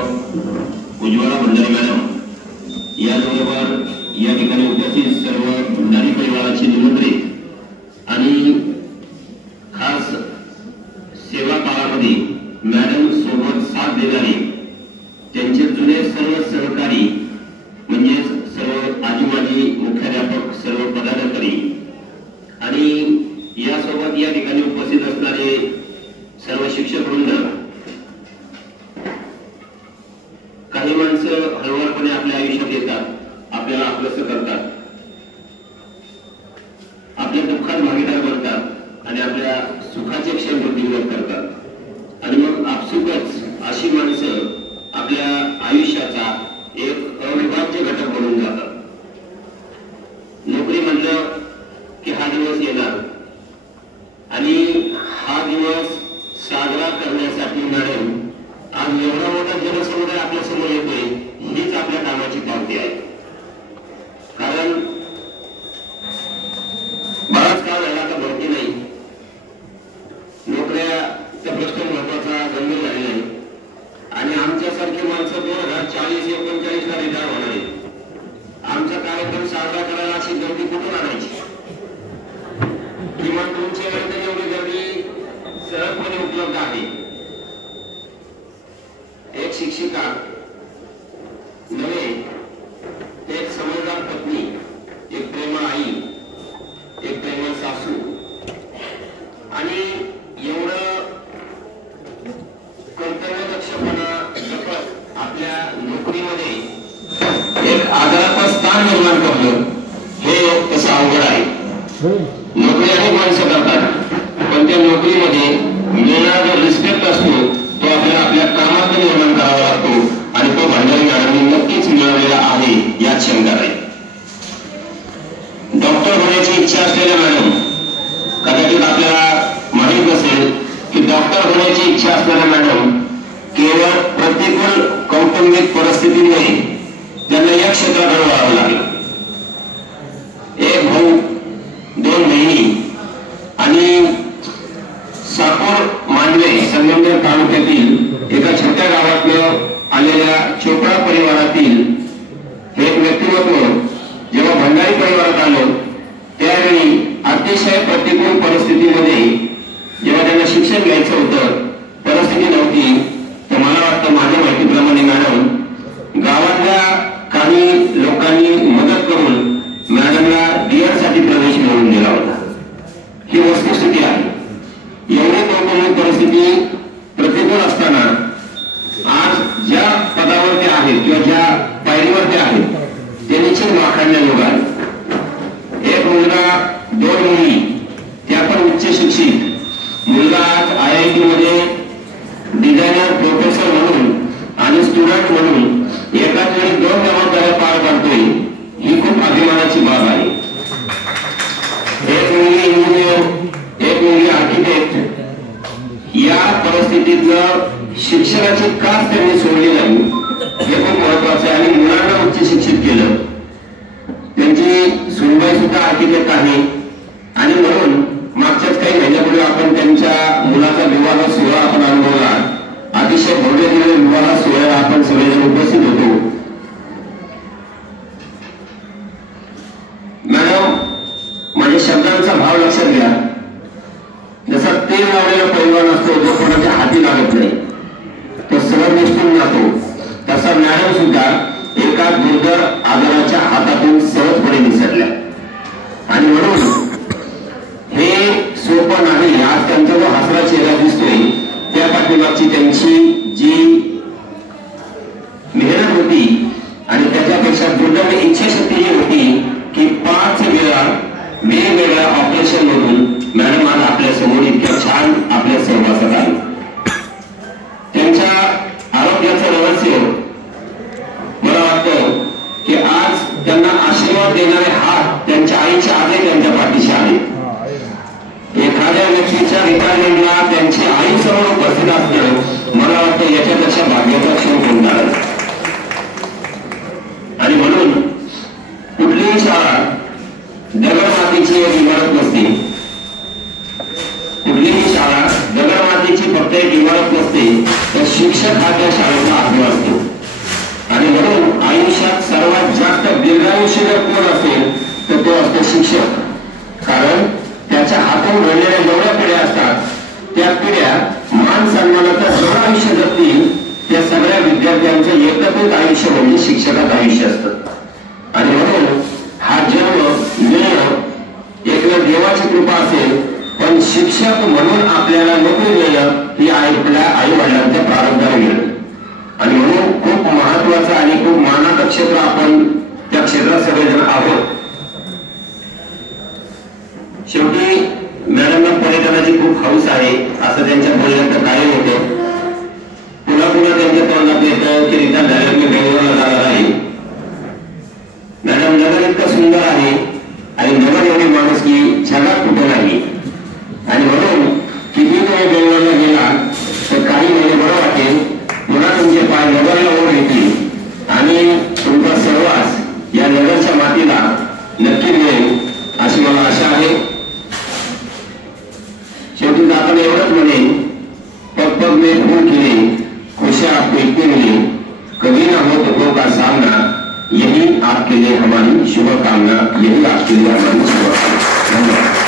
Ujjwala Bhandari madam याचबरोबर या ठिकाणी उपस्थित सर्व भंडारी परिवाराचे निमंत्रित आणि खास सेवा काळामध्ये मॅडम सोबत साथ देणारे त्यांचे जुने सर्व सहकारी म्हणजे सर्व आजीमाजी मुख्याध्यापक सर्व पदाधिकारी आणि यासोबत या ठिकाणी उपस्थित असणारे सर्व शिक्षक वृंद। काही माणसं हळूवारपणे आपल्या आयुष्यात येतात, आपल्याला आपलंसं करतात, आपल्या दुःखात भागीदार बनतात आणि आपल्या सुखाचे क्षण प्रतिबिंबित करतात आणि मग आपसुकच अशी माणसं आपल्या आयुष्याचा एक अविभाज्य घटक बनून जातात। नोकरी म्हणलं की हा दिवस येणार आणि हा दिवस साजरा करण्यासाठी मॅडम आज एवढा मोठा जनसमुदाय आपल्या समोर येतोय, हीच आपल्या कामाची पावती आहे। कारण बराच काळ झाला आता भरती नाही, नोकऱ्याचा प्रश्न महत्वाचा गंभीर झालेला आहे आणि आमच्यासारखी माणसं 2040-39 ला रिटायर होणार आहे। आमचा कार्यक्रम साजरा करायला अशी गर्दी कुठून आणायची? किमान तुमच्या वेळेत एवढी गर्दी सहजपणे उपलब्ध आहे। एक शिक्षिका नव्हे, एक समजदार पत्नी, एक प्रेमळ आई, एक प्रेमळ सासू आणि एवढं कर्तव्यदक्षपणा जपत आपल्या नोकरीमध्ये एक आदराचं स्थान निर्माण करणं हे तसं अवघड आहे। नोकरी अनेक माणसं करतात, पण त्या नोकरीमध्ये मिळणारा जो रिस्पेक्ट असतो तो आपल्याला आपल्या कामात निर्माण करावा लागतो आणि तो भंडारी मॅडमनी नक्कीच मिळवलेला आहे यात शंका नाही। डॉक्टर होण्याची इच्छा असलेल्या मॅडम, कदाचित आपल्याला माहीत नसेल की डॉक्टर होण्याची इच्छा असलेल्या मॅडम केवळ प्रतिकूल कौटुंबिक परिस्थितीमुळे त्यांना या क्षेत्राकडे वळावं लागलं। एक भाऊ, 2 बहिणी आणि साकोर मांडवे संगमनेर तालुक्यातील एका छोट्या गावातून आलेल्या चोपडा परिवारातील हे एक व्यक्तिमत्व जेव्हा भंडारी परिवारात आलं त्यावेळी अतिशय प्रतिकूल परिस्थितीमध्ये जेव्हा त्यांना शिक्षण घ्यायचं होतं, परिस्थिती नव्हती, तर मला वाटतं माझ्या माहितीप्रमाणे मॅडम गावातल्या काही लोकांनी मदत करून मॅडमला डीएड साठी प्रवेश मिळवून दिला होता। ही वस्तुस्थिती आहे। एवढी कौटुंबिक परिस्थिती प्रतिकूल असताना आज ज्या पदावर ते आहेत किंवा ज्या पायरीवर ते आहेत ते निश्चित वाखाणण्याजोग आहे। एक मुलगा, 2 मुली, त्या पण उच्च शिक्षित। मुलगा आज IIT मध्ये डिझायनर प्रोफेसर म्हणून आणि स्टुडंट म्हणून एकाच वेळी 2 जबाबदाऱ्या पार पाडतोय, ही खूप अभिमानाची बाब आहे। एक मुलगी इंजिनियर, एक मुलगी आर्किटेक्ट। या परिस्थितीतलं शिक्षणाची कास त्यांनी सोडली नाही हे खूप महत्वाचं आहे आणि मुलांना उच्च शिक्षित केलं। त्यांची सुनबाई सुद्धा आर्किटेक्ट आहे आणि म्हणून मागच्याच काही महिन्यापूर्वी आपण त्यांच्या मुलाचा विवाह सोहळा आपण अनुभवला। अतिशय भव्य दिव्य विवाह सोहळ्याला आपण सगळेजण उपस्थित होतो। मॅडम, माझ्या शब्दांचा भाव लक्षात घ्या। जसा तेल लावलेला पैलवान असतो जो कोणाच्या हाती लागत नाही तो सहज निष्ठून जातो, तसा मॅडम सुद्धा एका दुर्धर आजाराच्या हातातून सहजपणे निसटल्या आणि म्हणून हे सोपं नाही। आज त्यांचा जो हसरा चेहरा दिसतोय त्या पाठीमागची त्यांची जी मेहनत होती आणि त्याच्यापेक्षा दुर्दम्य इच्छाशक्ती ही होती की 5 वेळा वेगवेगळ्या ऑपरेशन मधून मॅडम आज आपल्या समोर इतक्या छान आपल्या सहवासात आले। त्यांच्या आरोग्याचं रहस्य मला वाटतं की आज त्यांना आशीर्वाद देणारे हात त्यांच्या आईच्या आधी त्यांच्या पाठीशी आले। एखाद्या व्यक्तीच्या रिटायरमेंटला त्यांची आई समोर उपस्थित असणं मला वाटतं याच्यापेक्षा भाग्याचा क्षण कोणता आहे। आणि म्हणून कुठलीही शाळा दगडमातीची एक इमारत नसते, कुठलीही शाळा दगडमातीची फक्त एक इमारत नसते, तर शिक्षक हा त्या शाळेचा आत्मा असतो। मूल्यभूत आयुष्य म्हणजे शिक्षकाचं आयुष्य असतं। आणि म्हणून हा जन्म मिळणं एक वेळ देवाची कृपा असेल, पण शिक्षक म्हणून आपल्याला नोकरी मिळणं ही आपल्या आई वडिलांच्या प्रारब्धाने मिळणं। आणि म्हणून खूप महत्वाचं आणि खूप मानाचं क्षेत्र आपण त्या क्षेत्रात सगळेजण आहोत। शेवटी मॅडमला पर्यटनाची खूप हौस आहे असं त्यांच्या बोलण्यात काय होते। पुन्हा पुन्हा त्यांच्या तोंडात येतं की रिटायर झाल्यावर मी बेंगलोरला जाणार आहे। मॅडम नगर इतकं सुंदर आहे आणि नगर एवढी माणूस की जगात कुठे नाही। आणि म्हणून किती तुम्ही बेंगलोरला गेला तर काही महिने बरं वाटेल, पुन्हा तुमचे पाय नगरला ओढ घेतील आणि तुमचा सहवास या नगरच्या मातीला नक्की मिळेल अशी मला आशा आहे। शेवटी जाताना एवढंच म्हणेन, पग पग में फूल खिले, खुशियां देखते मिले, कभी ना हो दुखों का सामना, यही आपके लिए हमारी शुभकामना, यही आपके लिए हमारी शुभकामना। धन्यवाद।